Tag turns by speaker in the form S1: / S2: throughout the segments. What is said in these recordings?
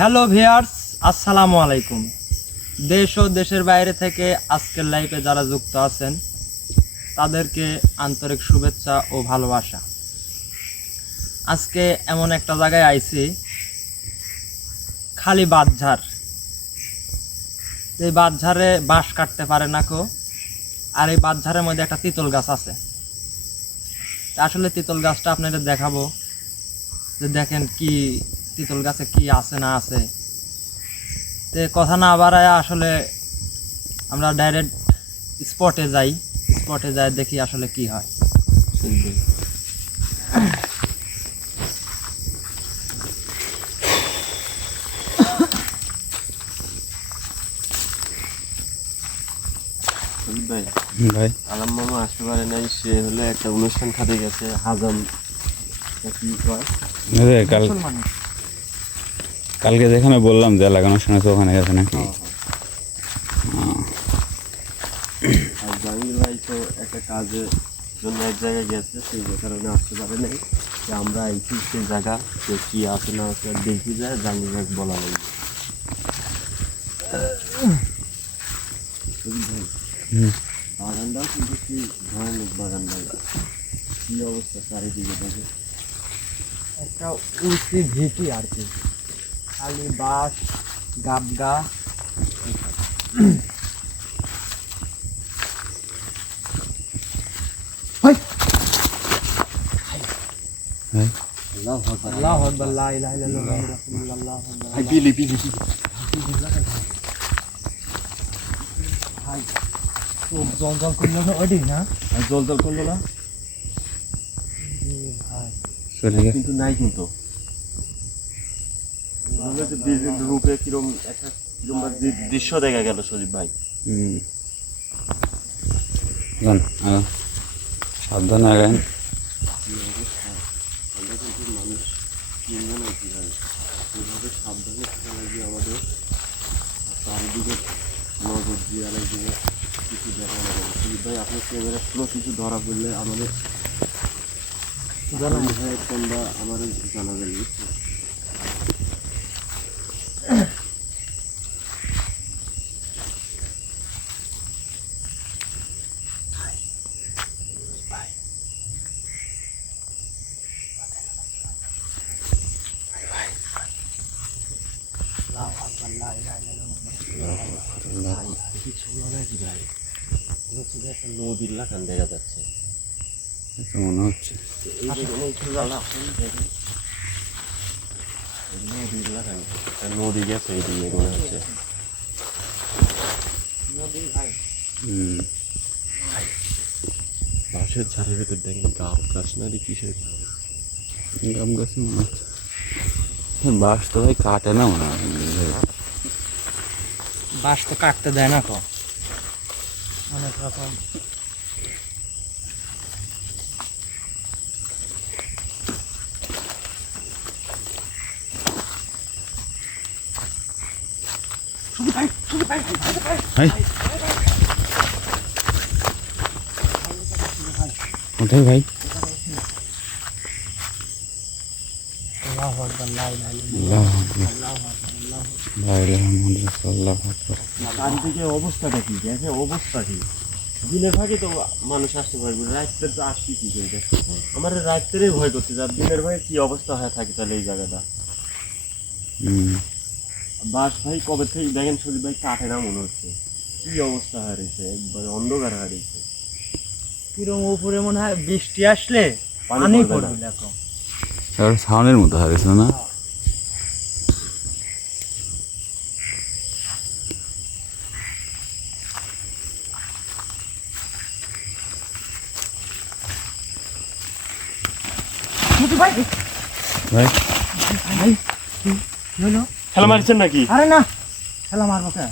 S1: Hello viewers আসসালামু আলাইকুম। দেশ ও দেশের বাইরে থেকে আজকের লাইফে যারা যুক্ত আছেন, তাদেরকে আন্তরিক শুভেচ্ছা ও ভালোবাসা। আজকে এমন একটা জায়গায় আইছি, খালি বাঁধঝাড়। এই বাঁধঝাড়ে বাঁশ কাটতে পারে না কেউ, আর এই বাঁধঝাড়ের মধ্যে একটা তিতল গাছ আছে। আসলে তিতল গাছটা আপনাদের দেখাবো, যে দেখেন কি তিতল গাছে কি আছে না আছে। তে কথা না বাড়ায় আসলে আমরা ডাইরেক্ট স্পটে যাই স্পটে যাই দেখি আসলে কি হয়।
S2: ভাই
S3: ভাই।
S2: আলাম মামা আসতে পারে নাই সে হলে একটা অনুষ্ঠান খাতে গেছে হাজাম কি কয়?
S3: কাল কালকে যেখানে বললাম যে লাগানো শুনেছে ওখানে গেছে নাকি?
S2: জামিল ভাই তো একটা কাজের জন্য এক জায়গায় গেছে সেই কারণে আসতে পারে নাই। যে আমরা আইছি সেই জায়গা যে কি আছে না আছে দেখি যায় জামিল ভাই বলা বাগানটাও কিন্তু কি ভয়ানক বাগান ভাই কি অবস্থা চারিদিকে দেখে।
S1: একটা উঁচি ভিটি আর কি। খালি বাঁশ গাবগা।
S2: বিলি বিলি
S1: জল জল করল না ওইটাই না
S2: জল জল করল না?
S3: চলে
S2: কিন্তু নাই কিন্তু। রূপে কিরম একটা কিরম দৃশ্য দেখা গেল সজীব ভাই।
S3: হুম। যান আগান সাবধানে আগান
S2: মানুষ না কীভাবে সাবধানে থাকা লাগবে আমাদের আর চারিদিকে নজর দিয়ে আরেকদিকে কিছু দেখা লাগবে সজীব ভাই আপনার ক্যামেরা কোনো কিছু ধরা পড়লে আমাদের জানা ভাই কোনটা আমার জানাবেন বুঝছেন?
S1: আল্লাহু আকবার লা ইলাহা ইল্লাল্লাহ
S2: ভাই কিছু না নাকি ভাই কোনো নদীর লাগান দেখা যাচ্ছে।
S3: মনে হচ্ছে।
S2: নদী গেছে এই দিকে মনে হচ্ছে। বাঁশের ঝাড়ের ভিতর দেখেন গাছ গাছ না রে কিসের
S3: গাম? গাছে মনে হচ্ছে। বাস তো ভাই কাটে না মনে হয়।
S1: বাঁশ তো কাটতে দেয় না তো। অনেক রকম
S3: ভাই কোথায় ভাই
S1: আল্লাহু আকবার লা ইলাহা ইল্লাল্লাহ
S3: আল্লাহ আকবার
S1: আল্লাহু আকবার
S2: চারিদিকে অবস্থাটা কি? দেখে অবস্থা কি? দিনের ভাগে তো মানুষ আসতে পারবে রাত্রে তো আসছি কি করে? দেখ আমার রাত্রে ভয় করতে যা দিনের ভাগে কি অবস্থা হয়ে থাকে তাহলে এই জায়গাটা? বাস ভাই কবে থেকে দেখেন সজীব ভাই কাটে না মনে হচ্ছে? কি অবস্থা হয়ে রয়েছে একবারে অন্ধকার হয়ে রয়েছে
S1: কিরম উপরে মনে হয় বৃষ্টি আসলে
S2: পানি পড়বে।
S1: এরকম
S3: আর সাউন্ডের মতো গেছিল না ভাই
S1: ভাই কি হলো
S2: খেলা মারছেন নাকি?
S1: আরে না খেলা মারবো কে?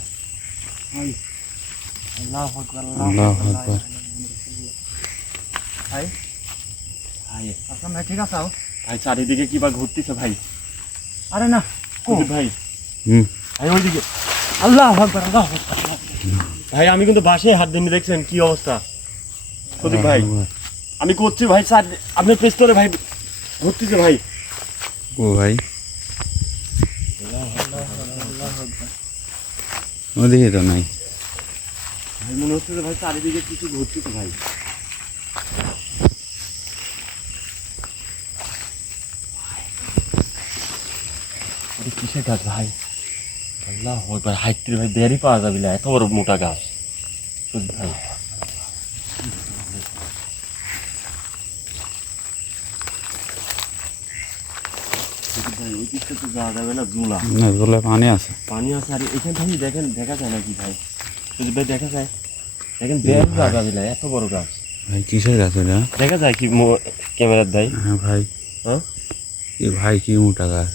S1: আকবার
S3: আল্লাহু আকবার।
S1: ভাই
S2: ভাই
S1: আসলাম ভাই ঠিক আছে?
S2: ভাই চারিদিকে কি বা ঘুরতেছে ভাই?
S1: আরে না কো?
S2: ভাই।
S3: হুম।
S2: ভাই ওইদিকে।
S1: আল্লাহু আকবার আল্লাহু
S2: ভাই আমি কিন্তু বাসে হাত দিয়ে দেখছেন কি অবস্থা? ভাই আমি করছি ভাই স্যার আপনার পেস্তরে ভাই ঘুরতেছে ভাই।
S3: ও ভাই। ওদিকে তো নাই।
S2: ভাই মনে হচ্ছে যে ভাই চারিদিকে কিছু ঘুরছে তো ভাই। কিসের গাছ ভাই? আল্লাহ ভাই হাইত্রি ভাই বেরই পাওয়া যাবে না এত বড় মোটা গাছ। ভাই সত্যি ভাই ওই দিকটা তো যাওয়া যাবে না জুলা
S3: না গোলা পানি আছে
S2: পানি আছে আর এখান থেকে দেখেন দেখা যায় নাকি ভাই যদি ভাই দেখা যায় দেখেন বের যাওয়া যাবে না এত বড় গাছ
S3: ভাই কিসের গাছ ওটা
S2: দেখা যায় কি ক্যামেরার দেয়
S3: হ্যাঁ ভাই
S2: হ্যাঁ
S3: এ ভাই কি মোটা গাছ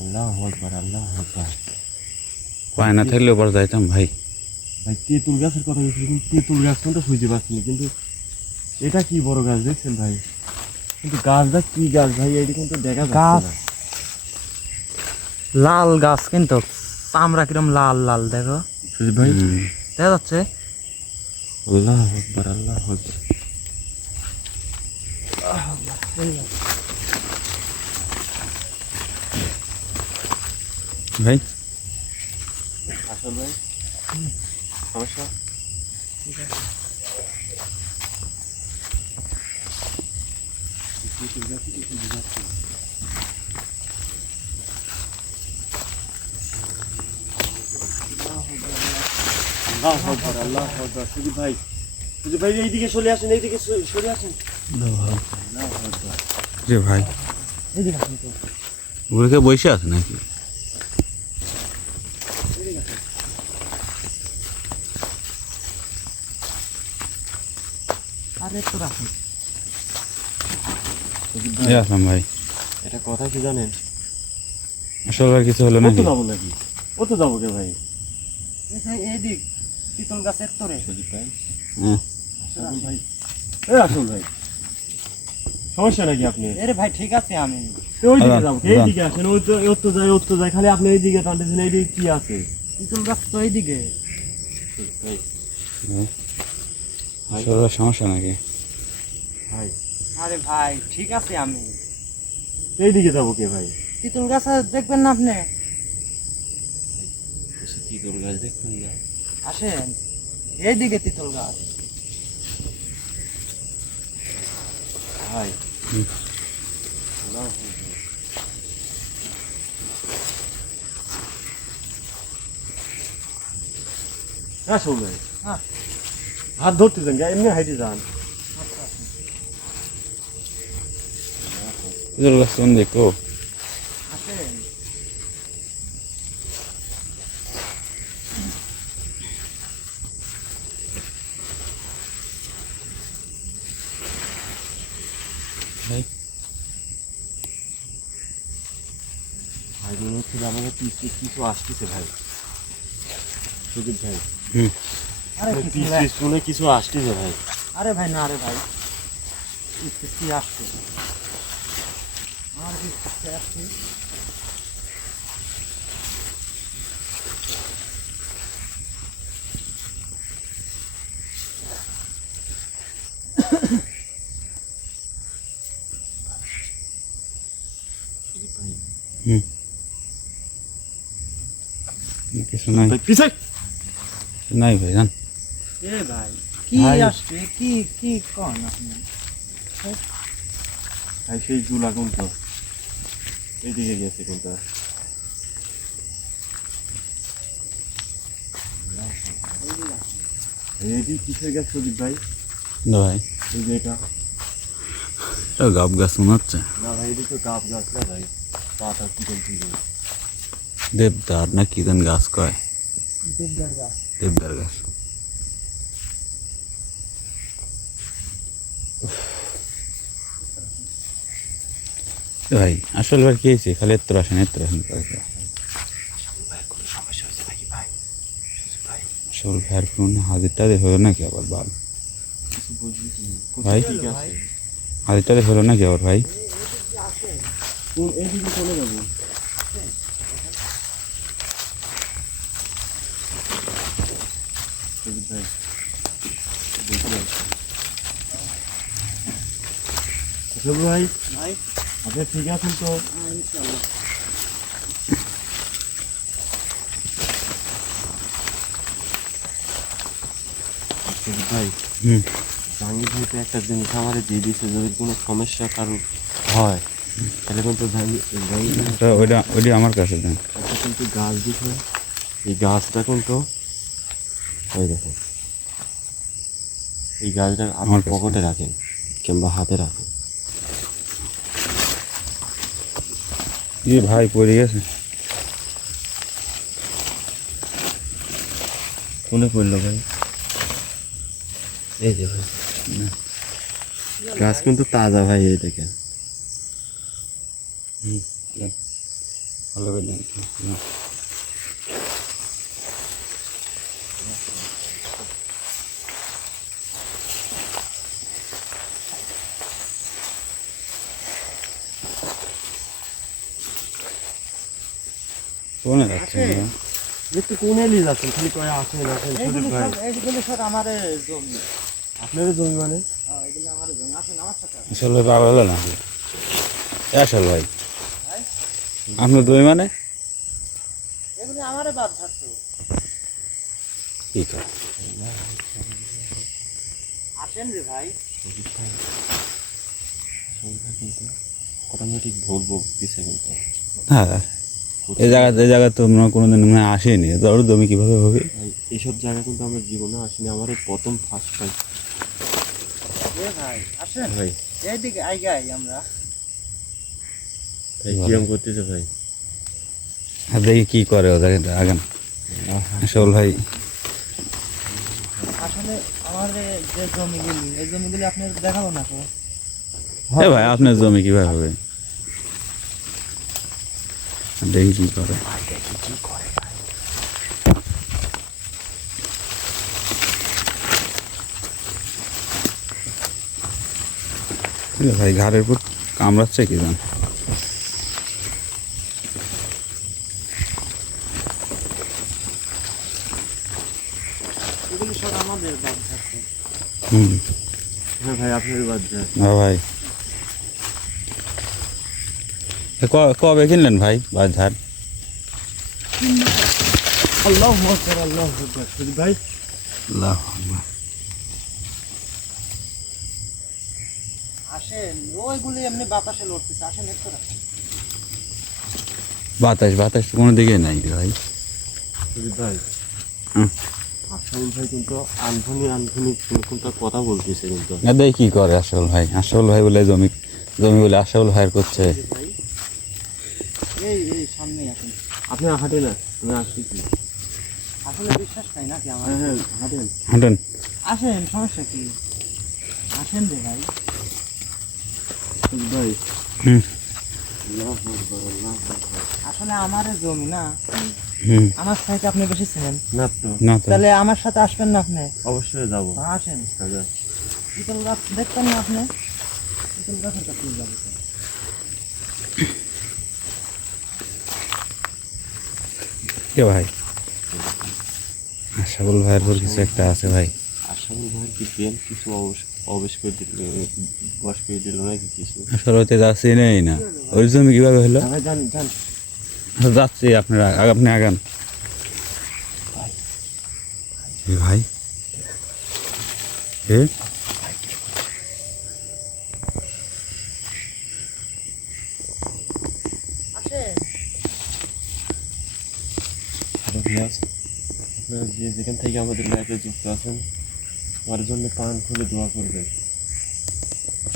S2: আল্লাহ আকবার আল্লাহ আকবার
S3: পায়না থাকলে ওপর যাইতাম ভাই
S2: ভাই তেঁতুল গাছের কথা বলছি কিন্তু তেঁতুল গাছ কিন্তু খুঁজে পাচ্ছি না কিন্তু এটা কি বড় গাছ দেখছেন ভাই কিন্তু গাছটা কি গাছ ভাই এটা কিন্তু দেখা যাচ্ছে
S1: গাছ।
S2: না
S1: লাল গাছ কিন্তু চামড়া কিরম লাল লাল দেখো।
S2: ভাই।
S1: দেখা যাচ্ছে?
S2: আল্লাহ আকবার আল্লাহ
S3: ভাই।
S2: আসল ভাই। সমস্যা কিছু বোঝাচ্ছে না। আল্লাহ আকবার আল্লাহ আকবার। সুজিত ভাই সুজিত ভাই এইদিকে চলে আসেন এইদিকে সরে আসেন। আল্লাহ আকবার
S3: যে ভাই।
S1: এদিকে আসুন তো।
S3: ওগুলোকে বসে আছে নাকি?
S1: আরে রাখুন
S3: এ
S2: ভাই
S3: আসলাম ভাই।
S2: এটা কথা কি জানেন?
S3: আসলে আর কিছু হলো
S2: ও
S3: নাকি?
S2: তো যাব নাকি? ও তো যাব কে ভাই?
S1: এইদিক তিতল গাছের তোরে।
S2: ভাই।
S3: হ্যাঁ।
S2: আসুন সমস্যা নাকি আপনি
S1: এরে ভাই ঠিক আছে আমি।
S2: ওই দিকে যাব
S3: আদান।
S2: এইদিকে আসেন ওই তো ওর তো যায় ওর তো যায় খালি আপনি এইদিকে টানতেছেন এইদিকে কি আছে?
S1: তিতল গাছ তো
S3: আসলে আর সমস্যা নাকি?
S2: ভাই।
S1: আরে ভাই ঠিক আছে আমি।
S2: এইদিকে যাব কে ভাই?
S1: তিতুল গাছ দেখবেন না আপনি?
S2: কি গাছ দেখবেন না।
S1: আসেন। এইদিকে তিতুল গাছ।
S2: ভাই। আকবার। হ্যাঁ
S1: হ্যাঁ।
S2: হাত ধরতেছেন গা এমনি হাইটে যান।
S1: আচ্ছা আচ্ছা।
S3: গাছ কোন দেখো
S1: আসেন
S2: ভাই মনে হচ্ছে যে আমাকে পিছু কিছু আসতেছে ভাই। সুদীপ ভাই।
S1: আরে
S2: পিছ
S1: কিছু
S2: আসতেছে ভাই।
S1: আরে ভাই না আরে ভাই। কি- কি আসছে? আর কি আসছে আসছে
S2: সুদীপ ভাই
S3: কিছু নাই।
S2: ভাই পিছে।
S3: নাই ভাই জান।
S1: এ ভাই কি আসছে? কি কি কোন আপনি?
S2: ভাই সেই জুলা কিন্তু এইদিকে গেছে কিসের সুদীপ ভাই?
S3: না ভাই।
S2: এই যে এটা।
S3: এটা গাব গাছ মনে হচ্ছে।
S2: না ভাই এদিকে তো গাছ গাছ না ভাই। পাতা কি কি
S3: দেবদার না কি যেন গাছ কয়।
S1: দেবদার গাছ
S3: ভাই আসলে আর কি হয়েছে খালি এত্তর আসেন এত্তর আসেন আসল ভাইয়ের ফোন হাজিরটা দিয়ে হলো নাকি আবার বাল? ভাই? হাজিরটা দিয়ে হলো নাকি আবার ভাই?
S2: কোন চলে যাব। ভাই। ঠিক আছে তো? ভাই ভাই তো একটা জিনিস আমার দিয়ে যদি কোনো সমস্যা কারোর হয় তাহলে কিন্তু
S3: আমার কাছে দেন।
S2: কিন্তু গাছ দিছে। এই গাছটা কিন্তু ওই দেখেন। এই গাছটা
S3: আমার
S2: পকেটে রাখেন কিংবা হাতে রাখেন।
S3: ই ভাই পড়ে গেছে?
S2: কোনে পড়ল ভাই। এই যে ভাই। গাছ কিন্তু তাজা ভাই এই দেখেন।
S3: ভালো করে কোনে। না?
S2: একটু কোনে নিয়ে যাচ্ছেন? খালি কয়ে আসেন আসেন সুজিত ভাই
S1: এইগুলি সব আমার জমি।
S2: আপনারও জমি মানে?
S1: হ্যাঁ, এগুলি আমার জমি। আসেন আমার সাথে আসেন।
S3: আসলে পাগল হলো না? আসল ভাই। আপনার দই মানে?
S1: এগুলি আমারে বাদ থাকতো।
S3: কি করে
S1: আসেন রে ভাই।
S2: ভাই ভাই কথা ঠিক বলব পিছে কিন্তু।
S3: হ্যাঁ। এই জায়গা এই জায়গা তো মনে হয় কোনোদিন মনে আসেনি। জমি কীভাবে হবে
S2: এইসব জায়গা কিন্তু আমার জীবনে আসেনি। আমার এই প্রথম ফার্স্ট টাইম
S1: ভাই আসেন।
S2: ভাই।
S1: এইদিকে আইগাই আমরা।
S2: ভাই কিরম করতেছে ভাই?
S3: আর দেখি কি করে ও দেখেন আগান আসল ভাই।
S1: আসলে আমার যে জমিগুলি এই জমিগুলি আপনার দেখাবো না তো?
S3: এ ভাই আপনার জমি কীভাবে হবে? দেখি কি করে ভাই ঘাড়ের উপর কামড়াচ্ছে কি জান? হুম।
S2: হ্যাঁ ভাই আপনারই বাদ যায়
S3: হ্যাঁ ভাই এ ক- কবে কিনলেন ভাই বাজার?
S2: আল্লাহ আল্লাহ আকবার। সুজিত
S1: আসেন ওইগুলি এমনি বাতাসে লড়তেছে। আসেন একটু
S3: বাতাস কোনো দিকে নাই ভাই।
S2: ভাই আসল ভাই কিন্তু কথা বলতেছে কিন্তু।
S3: না দেখ কি করে আসল ভাই। আসল ভাই বলে জমি জমি বলে আসল ভাই করছে।
S1: এই এই সামনেই আসেন।
S2: আপনি হাঁটে না আমি আসতেছি
S1: আসলে বিশ্বাস নাই নাকি আমার?
S2: হ্যাঁ হ্যাঁ হাঁটেন।
S3: হাঁটেন।
S1: আসেন সমস্যা কি? আসেন রে ভাই।
S2: ভাই।
S3: হুম।
S1: আসলে আমার জমি না। আমার থেকে আপনি বেশি ছিলেন।
S2: না তো।
S3: না
S1: তাহলে আমার সাথে আসবেন না আপনি?
S2: অবশ্যই যাব।
S1: হ্যাঁ, আসেন।
S2: আচ্ছা।
S1: পিতল গাছ দেখতেন না আপনি? পিতল গাছের কাছে যাব।
S3: কে ভাই? আশাবুল ভাইয়ের উপর কিছু একটা আছে ভাই।
S2: আসল ভাই কি প্রেম কিছু অবশ- করে দিল বস করে দিল নাকি কিছু?
S3: হইতে যাচ্ছি নেই না। ওই জমি কীভাবে হলো?
S2: যান
S3: যাচ্ছি আপনারা আপনি আগান। ভাই। এ?
S2: আপনারা যে যেখান থেকে আমাদের লাইফে যুক্ত আছেন আমার জন্য প্রাণ খুলে দোয়া করবেন।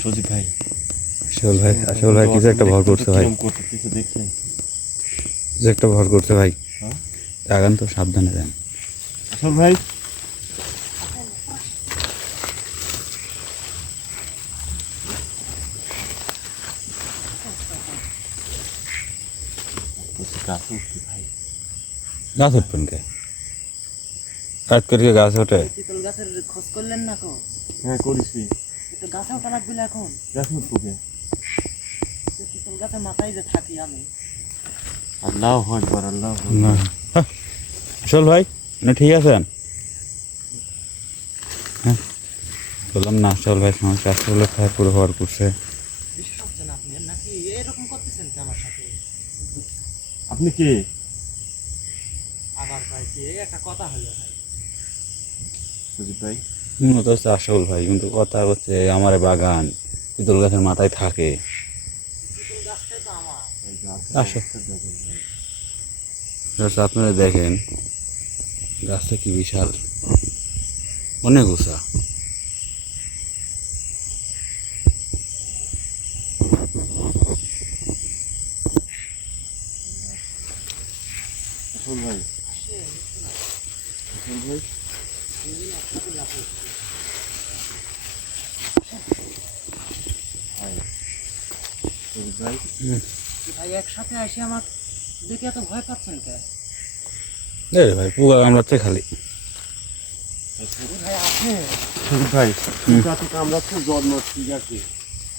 S2: সজিত ভাই।
S3: আসল ভাই আসল ভাই কিছু একটা ভর করছে ভাই।
S2: করতে কিছু দেখছেন?
S3: কিছু একটা ভর করছে ভাই।
S2: হ্যাঁ?
S3: আগান তো সাবধানে যান।
S2: আসল ভাই। গাছ
S3: উঠবেন কে? কাজ করে গাছ ওঠে?
S1: পিতল গাছের খোঁজ করলেন না কো?
S2: হ্যাঁ করেছি।
S1: তো গাছে ওঠা লাগবে এখন?
S2: গাছ উঠবে।
S1: পিতল গাছের মাথায় যে থাকি আমি।
S2: আল্লাহ আকবার আল্লাহ
S3: না। হ্যাঁ। ভাই না ঠিক আছেন? হ্যাঁ। বললাম না আসল ভাই সমস্যা আসল পুরো হওয়ার করছে।
S1: আপনি নাকি এরকম করতেছেন আমার সাথে?
S2: আপনি কে?
S1: আবার ভাই কি একটা কথা হলো ভাই?
S2: সুজিত ভাই?
S3: মূলত হচ্ছে আসল ভাই কিন্তু কথা হচ্ছে আমার বাগান পিতল গাছের মাথায় থাকে। Just আপনারা দেখেন গাছটা কি বিশাল? অনেক উঁচা
S2: আসুন ভাই আসুন ভাই ভাই সবুজ ভাই
S1: ভাই একসাথে এসে আমার দেখে এত ভয় পাচ্ছেন কে?
S3: রে ভাই পুগা কামড়াচ্ছে খালি।
S1: ভাই আছে।
S2: ভাই তো কামড়াচ্ছে জন্ম ঠিক আছে।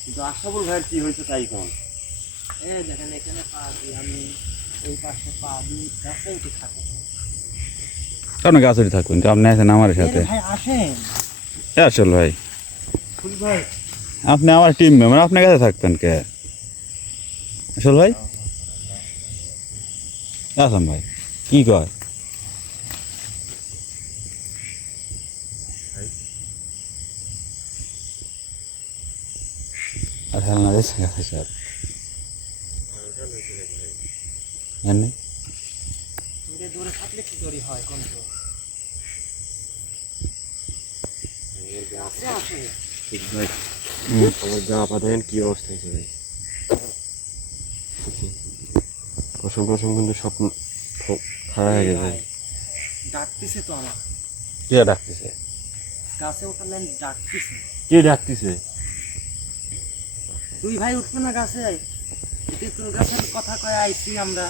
S2: কিন্তু আশাবুল ভাইয়ের কি হয়েছে তাই কম
S1: এ দেখেন এখানে পা দিই আমি এই পাশে পা দিই গাছে উঠে থাকি
S3: আপনি আছেন আমার সাথে।
S1: ভাই আসেন।
S3: আসল ভাই।
S2: ভাই।
S3: আপনি আমার টিম মেম্বার আপনার কাছে থাকতেন কে? আসল ভাই? আসাম ভাই কি কয় আর হেলনা দিয়েছে গাছে স্যার এমনি
S1: দূরে দূরে থাকলে কি করি হয় কোন তো গাছে আসে
S2: সবুজ ভাই আমার গা পা দেখেন কি অবস্থা হয়েছে ভাই প্রথম প্রথম কিন্তু স্বপ্ন খারাপ হয়ে গেছে।
S1: ডাকতেছে তো আমার।
S3: কে ডাকতেছে?
S1: গাছে উঠলেন ডাকতেছে।
S2: কে ডাকতেছে?
S1: তুই ভাই উঠবে না গাছে তেঁতুল গাছের কথা কয়ে আইছি আমরা।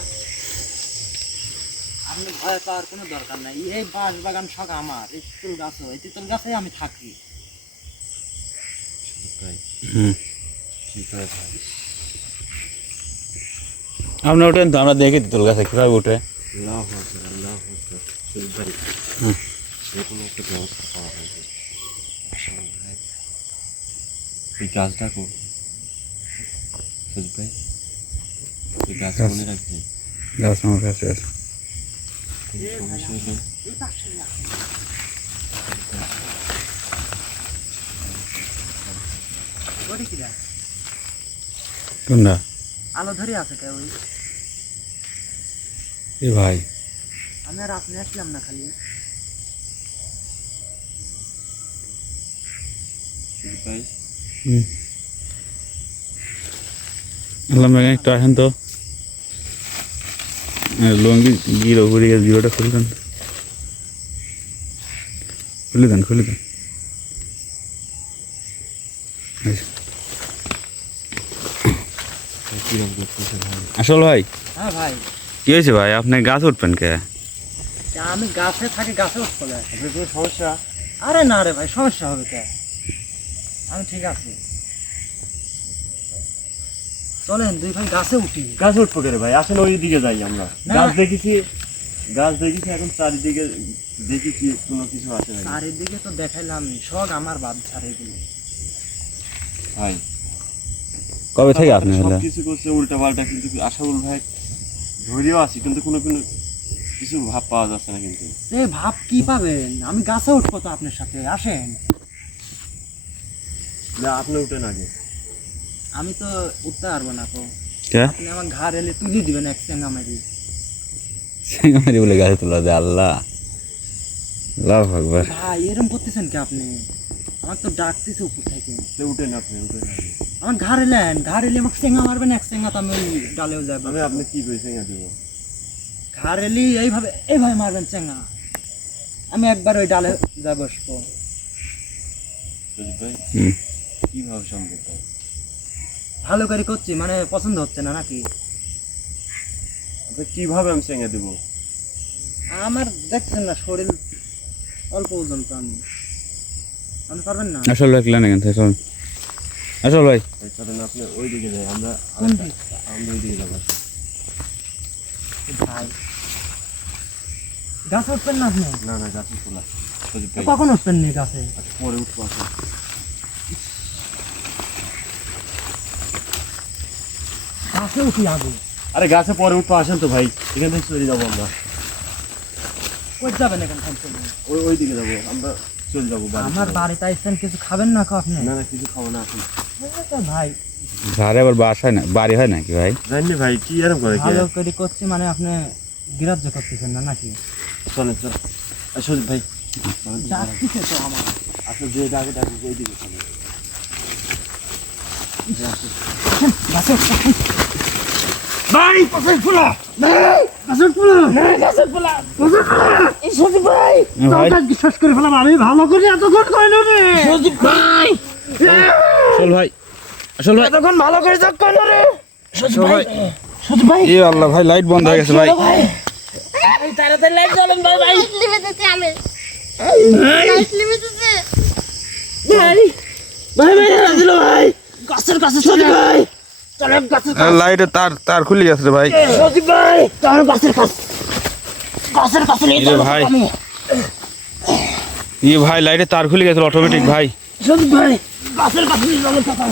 S1: আপনি ভয় পাওয়ার কোনো দরকার নাই। এই বাঁশ বাগান সব আমার। এই তেঁতুল গাছও এই তেঁতুল গাছে আমি থাকি।
S2: ভাই
S3: হুম।
S2: কি করে ভাই।
S3: আপনি ওঠেন তো আমরা দেখি তোর গাছে কীভাবে উঠে
S2: এই গাছটা কো সবুজ ভাই এই গাছ
S3: গাছ।
S2: মনে
S3: আমার কাছে আছে। কোনটা
S1: আলো ধরে আছে কে ওই?
S3: এ ভাই।
S1: আমি আর আপনি আসলাম না খালি।
S2: ভাই
S3: হুম। আল্লাহ একটু আসেন তো। লঙ্গি জিরো ঘুরে গেছে জিরোটা খুলে দেন। খুলে দেন খুলে দেন এই,
S2: ভাই কিরম করতেছে ভাই?
S1: হ্যাঁ ভাই।
S3: কি হয়েছে ভাই? আপনি গাছ উঠবেন কে?
S1: আমি গাছে থাকি গাছে উঠবো
S2: সমস্যা?
S1: আরে না রে ভাই সমস্যা হবে কে? আমি ঠিক আছি। চলেন দুই ভাই গাছে উঠি।
S2: গাছ উঠবো ভাই? আসেন ওই দিকে যাই আমরা। গাছ দেখেছি গাছ দেখেছি এখন চারিদিকে দেখি কি কোনো কিছু আছে নাকি?
S1: চারিদিকে তো দেখাইলাম সব আমার বাদ ছাড়ে
S2: ভাই
S3: কবে থেকে আপনি হলে
S2: কিছু করছে উল্টা পাল্টা কিন্তু আশাবুল ভাই ধৈর্য আছি কিন্তু কোনো কোনো কিছু ভাব পাওয়া যাচ্ছে না কিন্তু।
S1: এ ভাব কি পাবেন? আমি গাছে উঠবো তো আপনার সাথে আসেন।
S2: না আপনি উঠেন আগে।
S1: আমি তো উঠতে পারব না তো।
S3: কে?
S1: আপনি আমার ঘাড় এলে তুলে দিবেন এক চেঙ্গা মারি
S3: সিঙ্গামারি বলে গাছে তোলা যায় আল্লাহ। লাভ আকবার।
S1: ভাই এরম করতেছেন কি আপনি? আমার তো ডাকতেছে উপর থেকে।
S2: উঠেন আপনি উঠেন আগে।
S1: আমার ঘাড় এলেন ঘাড় এলে আমাকে চেঙ্গা মারবেন এক চেঙ্গা তো আমি ওই ডালেও যাব।
S2: আমি আপনি কি করেছে দেবো?
S1: ঘাড় এলি এইভাবে এইভাবে মারবেন চেঙ্গা আমি একবার ওই ডালে যা বসবো।
S2: কীভাবে সম্ভব
S1: ভালো করে করছি মানে পছন্দ হচ্ছে না নাকি?
S2: কীভাবে আমি চেঙে দেবো?
S1: আমার দেখছেন না শরীর অল্প ওজন তো আমি। আপনি পারবেন না?
S3: আসল এখান থেকে চলুন। আসল ভাই।
S2: ওই কারণ আপনি ওই দিকে যাই আমরা
S1: কোন
S2: আরেকটা-
S1: দিক?
S2: আমরা ওই দিকে যাব।
S1: ভাই। গাছে উঠবেন না আপনি?
S2: না না গাছে খোলা সুজিত
S1: কখন উঠবেন নি গাছে?
S2: আচ্ছা, পরে উঠবো
S1: গাছে উঠি আগে
S2: আরে গাছে পরে উঠবো আসেন তো ভাই। এখান থেকে চলে যাব আমরা।
S1: কই যাবেন এখন খাইতে
S2: ওই ওই দিকে যাব আমরা চল যাব
S1: আমার বাড়িতে আইসেন কিছু খাবেন না কো আপনি
S2: না না কিছু খাব না
S1: তো ভাই।
S3: ধারে আবার বাসায় না বাড়ি হয় নাকি ভাই?
S2: জানি ভাই কি এরকম করে
S1: ভালো করে করছি মানে আপনি গ্রাহ্য করতেছেন না নাকি?
S2: চলেন চল আসলে ভাই
S1: ডাকতেছে তো আমার।
S2: আসলে যে ডাকে ডাকে ওই দিকে চলে
S1: ভাই পাশের ফুলা গাছের ফুলা গাছের ফুলা এই সজীব ভাই।
S3: ভাই।
S1: বিশ্বাস করে ফেলাম আমি ভালো করে এতক্ষণ কইল রে সজীব ভাই
S3: আসল ভাই আসল ভাই।
S1: এতক্ষণ ভালো করে কইল রে।
S3: ভাই।
S1: ভাই। ভাই।
S3: এ আল্লাহ ভাই লাইট বন্ধ হয়ে গেছে ভাই।
S1: ভাই। তাড়াতাড়ি লাইট জ্বলেন ভাই ভাই।
S4: লিমিটেছে আমি। লাইট লিমিটেছে
S1: ভাই ভাই ভাই রাজিল ভাই। গাছের কাছে সজীব ভাই। চলেন
S3: লাইটে তার তার খুলে গেছে রে ভাই।
S1: ভাই তার গাছের কাছে। গাছের নিয়ে
S3: ভাই। ই ভাই লাইটে তার খুলে গেছে অটোমেটিক ভাই।
S1: ভাই গাছের কাছে চলেন কথা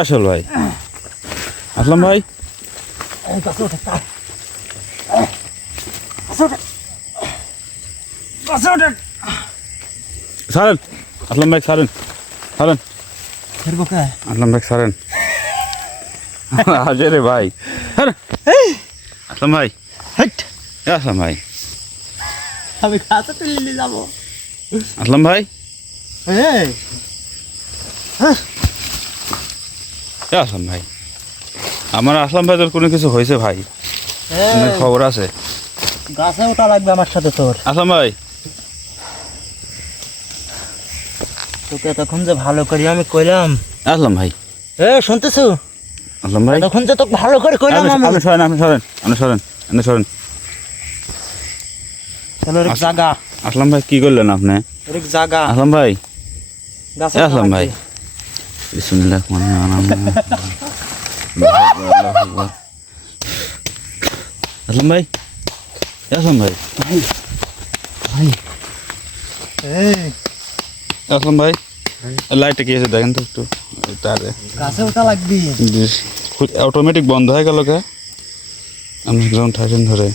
S3: আসল ভাই। আসলাম ভাই। সারেন আসলাম ভাই সারেন। সারেন। আসলাম ভাই সারেন। আজে রে ভাই। সারেন। আসলাম ভাই। আসলাম ভাই।
S1: আমি গাছে তুলে নিয়ে যাব।
S3: আসলাম ভাই।
S1: এই।
S3: আসলাম ভাই। আমার আসলাম ভাই তোর কোনো কিছু হয়েছে ভাই? খবর আছে?
S1: গাছে ওঠা লাগবে আমার সাথে তোর।
S3: আসলাম ভাই।
S1: তোকে তখন যে ভালো করি আমি কইলাম।
S3: আসলাম ভাই।
S1: এ শুনতেছো?
S3: আসলাম ভাই।
S1: যে তোকে ভালো করে কইলাম আমি।
S3: আপনি সরেন আপনি সরেন আপনি সরেন আপনি সরেন।
S1: চলো রে জাগা।
S3: আসলাম ভাই কি করলেন আপনি?
S1: রে জাগা।
S3: আসলাম ভাই। আসলাম ভাই। বিসমিল্লাহ আসলাম ভাই। আসলাম ভাই।
S1: এই
S3: আসলাম ভাই। লাইটটা কি আছে দেখেন তো একটু তারে।
S1: গাছে ওঠা লাগবি।
S3: অটোমেটিক বন্ধ হয়ে গেল কে? আপনি গ্রাউন্ড ঠাইছেন ধরে।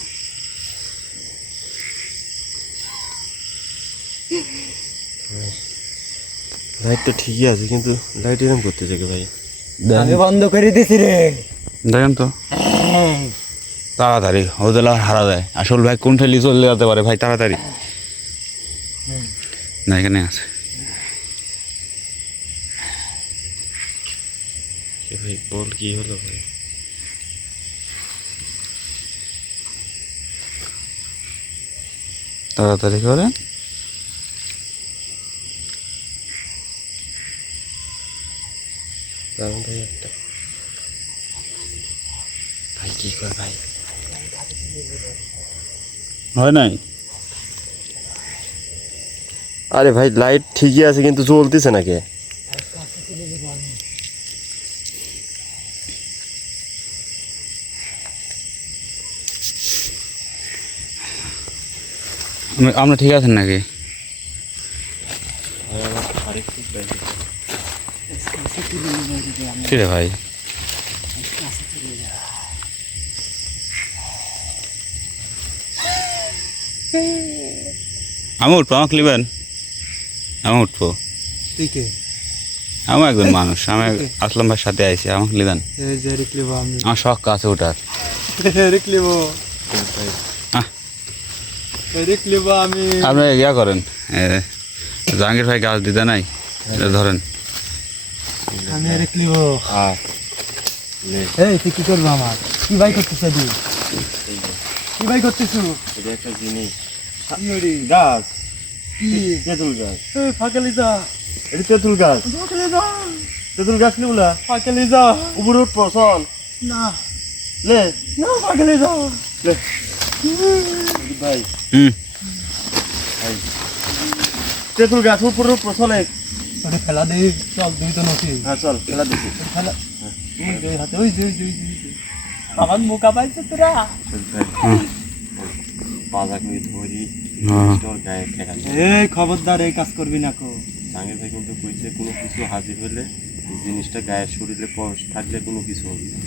S2: লাইটটা ঠিকই আছে কিন্তু লাইট এরকম করতেছে কি ভাই?
S1: আমি বন্ধ করে দিছি রে।
S3: দেখেন তো। তাড়াতাড়ি ওদের হারা যায় আসল ভাই কোন ঠেলি চলে যেতে পারে? ভাই তাড়াতাড়ি। না এখানে আছে।
S2: কি ভাই বল কি হলো ভাই
S3: তাড়াতাড়ি করে
S2: দারুণ ভাই একটা ভাই কি কর ভাই
S3: হয় নাই
S2: আরে ভাই লাইট ঠিকই আছে কিন্তু জ্বলতেছে না কে
S3: আপনি- ঠিক আছেন নাকি? ঠিক ভাই? আমি উঠবো আমাকে লিবেন আমি উঠবো।
S1: তুই কে?
S3: আমি একজন মানুষ আমি আসলাম ভাইয়ের সাথে আইসি আমাকে লিবেন
S1: আমি।
S3: আমার শখ আছে।
S1: রিকলিব। আমি
S3: আপনি ইয়া করেন। জাহাঙ্গীর ভাই গাছ দিতে নাই এটা ধরেন।
S1: আমি এই তুই কি করব আমার? কি ভাই করতেছ তুই কি ভাই করতেছ?
S2: এটা একটা জিনিস। গাছ।
S1: কি?
S2: তেঁতুল গাছ।
S1: ফাঁকালি যা।
S2: এটা তেঁতুল গাছ।
S1: যা।
S2: তেঁতুল গাছ নিবলা
S1: ফাঁকালি যা।
S2: উপরে উঠবো চল।
S1: না।
S2: লে।
S1: না ফাঁকালি যা।
S2: লে। ভাই
S3: হুম।
S2: তেঁতুল গাছ উপরে চলে
S1: ওরে খেলা দে চল তুই তো নকি
S2: হ্যাঁ চল
S1: ওই হাতে ওই যে ওই আমার মুখা পাইছে তোরা।
S3: হুম।
S2: বাজাক নিয়ে ধরি
S3: হ্যাঁ।
S2: তোর গায়ে ঠেকা
S1: এই খবরদার এই কাজ করবি না কো।
S2: জাহাঙ্গীর ভাই কিন্তু কইছে কোনো কিছু হাজির হলে জিনিসটা গায়ের শরীরে থাকলে কোনো কিছু হবে না।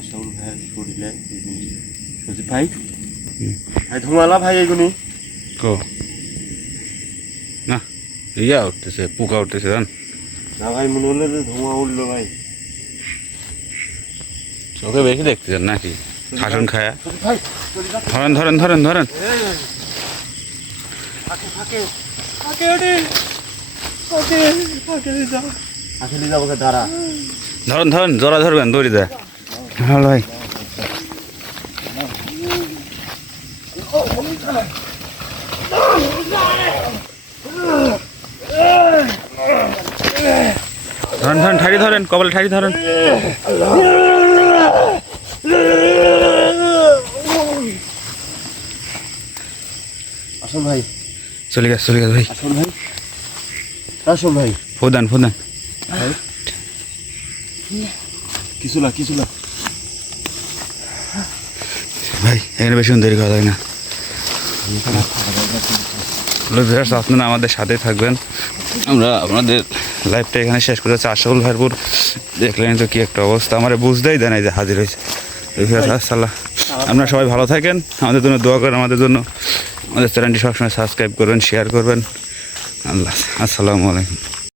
S2: আসাউল ভাইয়ের শরীরে সজীব ভাই ভাই ধোঁয়ালা ভাই এগুলি
S3: কো না ইয়া উঠতেছে পোকা উঠতেছে জান
S2: না ভাই মনে হলো যে ধোঁয়া উঠল ভাই
S3: চোখে বেশি দেখতেছেন নাকি শাসন খায়া ধরেন ধরেন ধরেন ধরেন ধরেন ধরেন জোড়া ধরবেন দড়ি দেয় হ্যালো ভাই ধরেন ধরেন ঠাড়ি ধরেন কপালে ঠাড়ি ধরেন।
S2: আসুন ভাই।
S3: চলে গেছে চলে গেছে ভাই।
S2: আসুন ভাই। আসুন ভাই।
S3: ফুদান ফুদান।
S2: কিছু না কিছু না
S3: ভাই এখানে বেশি দেরি করা যায় না। আপনারা আমাদের সাথে থাকবেন। আমরা আপনাদের লাইভটা এখানে শেষ করে যাচ্ছে। আশাউল ভাইপুর দেখলেন তো কি একটা অবস্থা। আমার বুঝতেই দেয় না যে হাজির হয়েছে। সাল্লাহ আপনারা সবাই ভালো থাকেন। আমাদের জন্য দোয়া করেন আমাদের জন্য। আমাদের চ্যানেলটি সবসময় সাবস্ক্রাইব করবেন শেয়ার করবেন। আল্লাহ আসসালামু আলাইকুম।